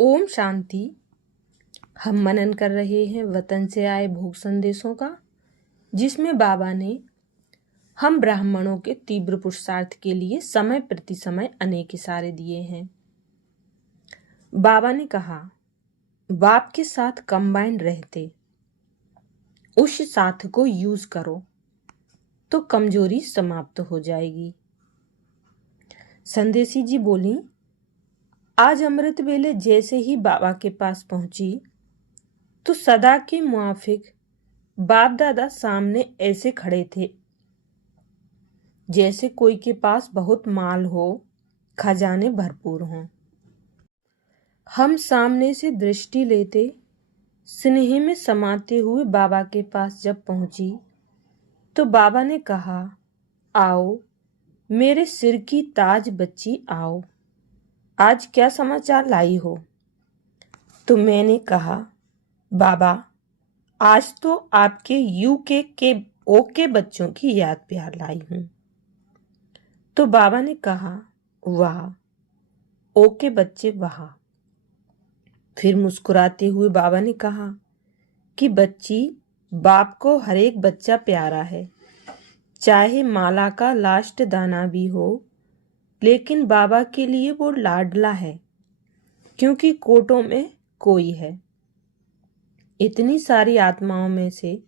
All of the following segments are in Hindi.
ओम शांति। हम मनन कर रहे हैं वतन से आए भोग संदेशों का, जिसमें बाबा ने हम ब्राह्मणों के तीव्र पुरुषार्थ के लिए समय प्रति समय अनेक इशारे दिए हैं। बाबा ने कहा, बाप के साथ कंबाइंड रहते उस साथ को यूज करो तो कमजोरी समाप्त हो जाएगी। संदेशी जी बोली, आज अमृत वेले जैसे ही बाबा के पास पहुंची तो सदा के मुआफिक बाप दादा सामने ऐसे खड़े थे जैसे कोई के पास बहुत माल हो, खजाने भरपूर हों। हम सामने से दृष्टि लेते स्नेह में समाते हुए बाबा के पास जब पहुंची तो बाबा ने कहा, आओ मेरे सिर की ताज बच्ची, आओ आज क्या समाचार लाई हो। तो मैंने कहा, बाबा आज तो आपके यूके के ओके बच्चों की याद प्यार लाई हूं। तो बाबा ने कहा, वाह ओके बच्चे वाह। फिर मुस्कुराते हुए बाबा ने कहा कि बच्ची, बाप को हर एक बच्चा प्यारा है, चाहे माला का लास्ट दाना भी हो, लेकिन बाबा के लिए वो लाडला है, क्योंकि कोटों में कोई है। इतनी सारी आत्माओं में से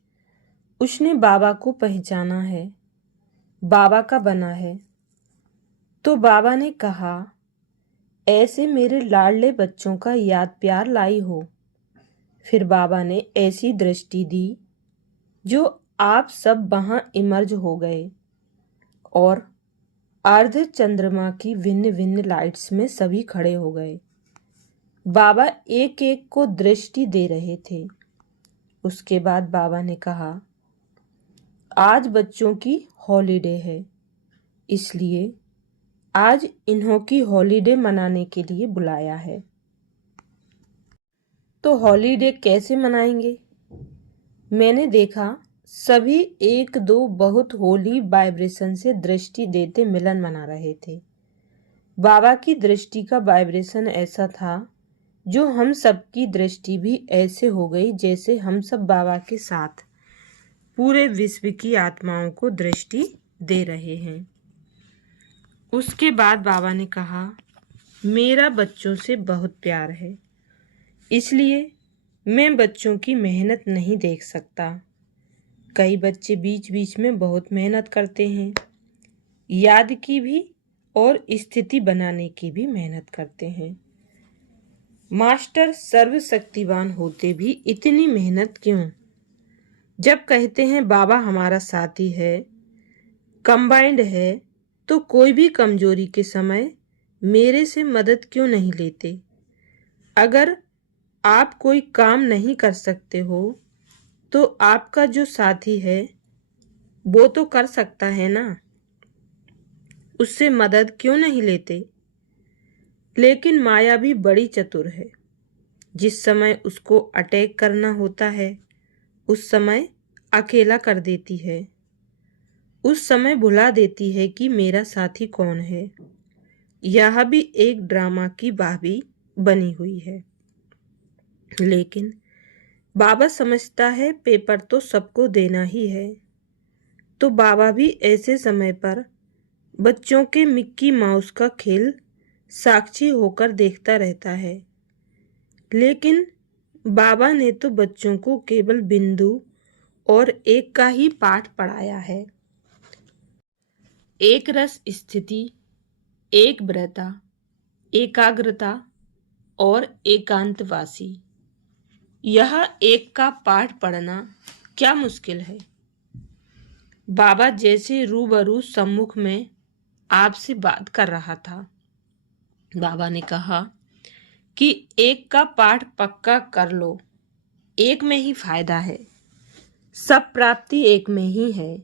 उसने बाबा को पहचाना है, बाबा का बना है। तो बाबा ने कहा, ऐसे मेरे लाडले बच्चों का याद प्यार लाई हो। फिर बाबा ने ऐसी दृष्टि दी जो आप सब वहां इमर्ज हो गए और अर्ध चंद्रमा की भिन्न भिन्न लाइट्स में सभी खड़े हो गए। बाबा एक एक को दृष्टि दे रहे थे। उसके बाद बाबा ने कहा, आज बच्चों की हॉलीडे है, इसलिए आज इन्हों की हॉलीडे मनाने के लिए बुलाया है। तो हॉलीडे कैसे मनाएंगे? मैंने देखा सभी एक दो बहुत होली वाइब्रेशन से दृष्टि देते मिलन मना रहे थे। बाबा की दृष्टि का वाइब्रेशन ऐसा था जो हम सबकी दृष्टि भी ऐसे हो गई जैसे हम सब बाबा के साथ पूरे विश्व की आत्माओं को दृष्टि दे रहे हैं। उसके बाद बाबा ने कहा, मेरा बच्चों से बहुत प्यार है, इसलिए मैं बच्चों की मेहनत नहीं देख सकता। कई बच्चे बीच बीच में बहुत मेहनत करते हैं, याद की भी और स्थिति बनाने की भी मेहनत करते हैं। मास्टर सर्वशक्तिवान होते भी इतनी मेहनत क्यों? जब कहते हैं बाबा हमारा साथी है, कंबाइंड है, तो कोई भी कमजोरी के समय मेरे से मदद क्यों नहीं लेते? अगर आप कोई काम नहीं कर सकते हो तो आपका जो साथी है वो तो कर सकता है ना, उससे मदद क्यों नहीं लेते? लेकिन माया भी बड़ी चतुर है। जिस समय उसको अटैक करना होता है उस समय अकेला कर देती है। उस समय भुला देती है कि मेरा साथी कौन है। यह भी एक ड्रामा की भाभी बनी हुई है। लेकिन बाबा समझता है पेपर तो सबको देना ही है। तो बाबा भी ऐसे समय पर बच्चों के मिक्की माउस का खेल साक्षी होकर देखता रहता है। लेकिन बाबा ने तो बच्चों को केवल बिंदु और एक का ही पाठ पढ़ाया है। एक रस स्थिति, एक व्रता, एकाग्रता और एकांतवासी। यह एक का पाठ पढ़ना क्या मुश्किल है? बाबा जैसे रूबरू सम्मुख में आपसे बात कर रहा था। बाबा ने कहा कि एक का पाठ पक्का कर लो, एक में ही फायदा है, सब प्राप्ति एक में ही है।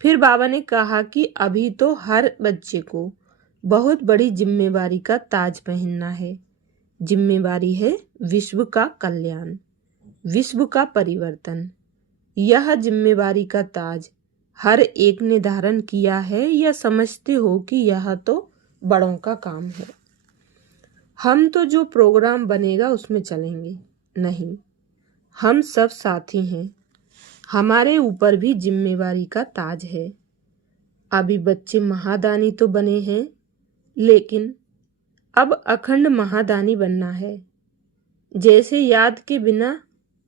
फिर बाबा ने कहा कि अभी तो हर बच्चे को बहुत बड़ी जिम्मेवारी का ताज पहनना है। जिम्मेवारी है विश्व का कल्याण, विश्व का परिवर्तन। यह जिम्मेवारी का ताज हर एक ने धारण किया है या समझते हो कि यह तो बड़ों का काम है? हम तो जो प्रोग्राम बनेगा उसमें चलेंगे। नहीं, हम सब साथी हैं, हमारे ऊपर भी जिम्मेवारी का ताज है। अभी बच्चे महादानी तो बने हैं, लेकिन अब अखंड महादानी बनना है। जैसे याद के बिना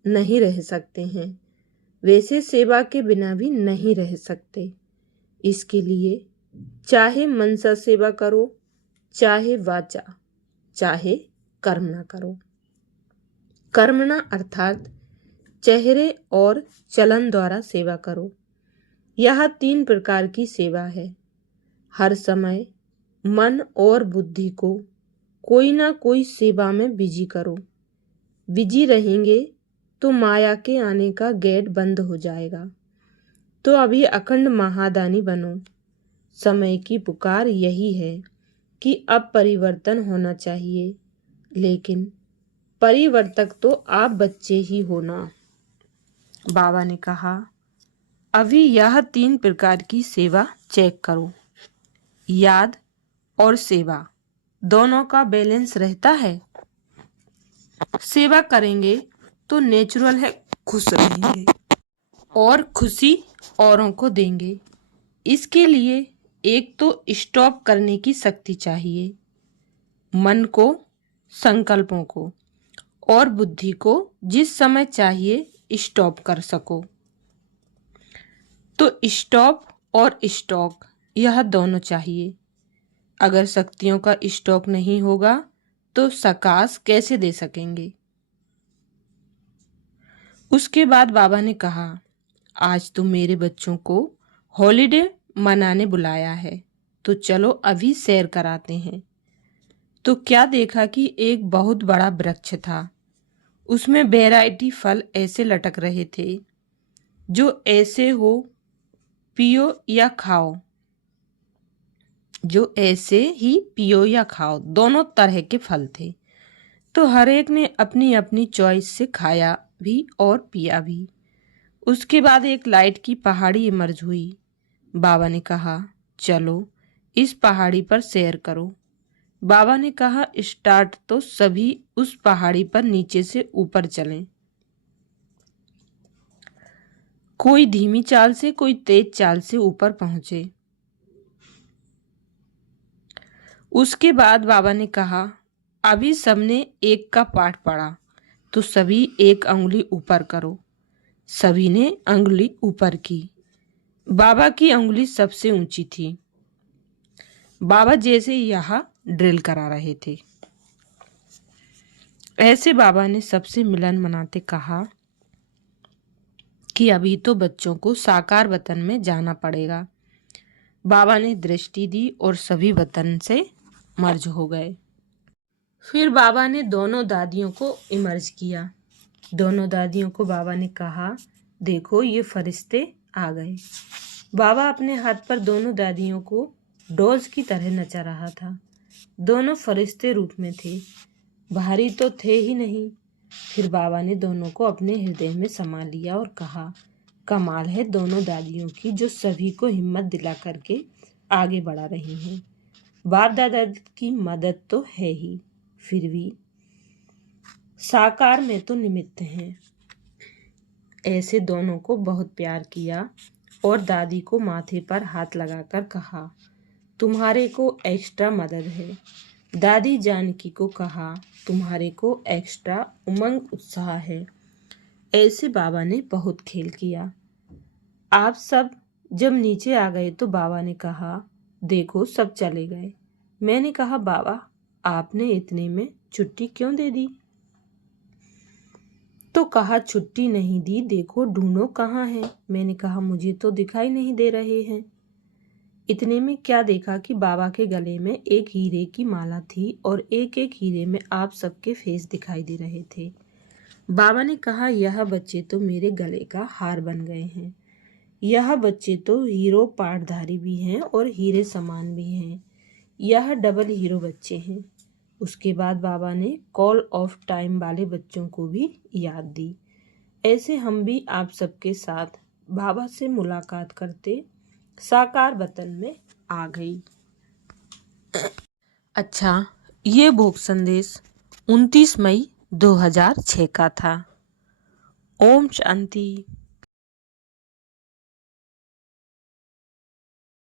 नहीं रह सकते हैं, वैसे सेवा के बिना भी नहीं रह सकते। इसके लिए चाहे मनसा सेवा करो, चाहे वाचा, चाहे कर्मणा करो। कर्मणा अर्थात चेहरे और चलन द्वारा सेवा करो। यह 3 प्रकार की सेवा है। हर समय मन और बुद्धि को कोई ना कोई सेवा में बिजी करो। बिजी रहेंगे तो माया के आने का गेट बंद हो जाएगा। तो अभी अखंड महादानी बनो। समय की पुकार यही है कि अब परिवर्तन होना चाहिए, लेकिन परिवर्तक तो आप बच्चे ही हो ना। बाबा ने कहा, अभी यह 3 प्रकार की सेवा चेक करो। याद और सेवा दोनों का बैलेंस रहता है। सेवा करेंगे तो नेचुरल है खुश रहेंगे और खुशी औरों को देंगे। इसके लिए एक तो स्टॉप करने की शक्ति चाहिए, मन को, संकल्पों को और बुद्धि को जिस समय चाहिए स्टॉप कर सको। तो स्टॉप और स्टॉक यह दोनों चाहिए। अगर शक्तियों का स्टॉक नहीं होगा तो सकाश कैसे दे सकेंगे। उसके बाद बाबा ने कहा, आज तो मेरे बच्चों को हॉलिडे मनाने बुलाया है, तो चलो अभी सैर कराते हैं। तो क्या देखा कि एक बहुत बड़ा वृक्ष था। उसमें वैरायटी फल ऐसे लटक रहे थे जो ऐसे हो पियो या खाओ, जो ऐसे ही पियो या खाओ, दोनों तरह के फल थे। तो हर एक ने अपनी अपनी चॉइस से खाया भी और पिया भी। उसके बाद एक लाइट की पहाड़ी इमर्ज हुई। बाबा ने कहा, चलो इस पहाड़ी पर सैर करो। बाबा ने कहा, स्टार्ट तो सभी उस पहाड़ी पर नीचे से ऊपर चलें। कोई धीमी चाल से, कोई तेज चाल से ऊपर पहुंचे। उसके बाद बाबा ने कहा, अभी सबने एक का पाठ पढ़ा, तो सभी एक अंगुली ऊपर करो। सभी ने अंगुली ऊपर की। बाबा की अंगुली सबसे ऊंची थी। बाबा जैसे यहाँ ड्रिल करा रहे थे। ऐसे बाबा ने सबसे मिलन मनाते कहा कि अभी तो बच्चों को साकार वतन में जाना पड़ेगा। बाबा ने दृष्टि दी और सभी वतन से मर्ज हो गए। फिर बाबा ने दोनों दादियों को इमर्ज किया। दोनों दादियों को बाबा ने कहा, देखो ये फरिश्ते आ गए। बाबा अपने हाथ पर दोनों दादियों को डोज की तरह नचा रहा था। दोनों फरिश्ते रूप में थे, भारी तो थे ही नहीं। फिर बाबा ने दोनों को अपने हृदय में समा लिया और कहा, कमाल है दोनों दादियों की, जो सभी को हिम्मत दिला करके आगे बढ़ा रही हैं। बाप दादा की मदद तो है ही, फिर भी साकार में तो निमित्त हैं। ऐसे दोनों को बहुत प्यार किया और दादी को माथे पर हाथ लगाकर कहा, तुम्हारे को एक्स्ट्रा मदद है। दादी जानकी को कहा, तुम्हारे को एक्स्ट्रा उमंग उत्साह है। ऐसे बाबा ने बहुत खेल किया। आप सब जब नीचे आ गए तो बाबा ने कहा, देखो सब चले गए। मैंने कहा, बाबा आपने इतने में छुट्टी क्यों दे दी? तो कहा, छुट्टी नहीं दी, देखो ढूंढो कहाँ है। मैंने कहा, मुझे तो दिखाई नहीं दे रहे हैं। इतने में क्या देखा कि बाबा के गले में एक हीरे की माला थी और एक एक हीरे में आप सबके फेस दिखाई दे रहे थे। बाबा ने कहा, यह बच्चे तो मेरे गले का हार बन गए हैं। यह बच्चे तो हीरो पाठधारी भी हैं और हीरे समान भी हैं। यह डबल हीरो बच्चे हैं। उसके बाद बाबा ने कॉल ऑफ टाइम वाले बच्चों को भी याद दी। ऐसे हम भी आप सबके साथ बाबा से मुलाकात करते साकार वतन में आ गई। अच्छा, ये भोग संदेश 29 मई 2006 का था। ओम शांति।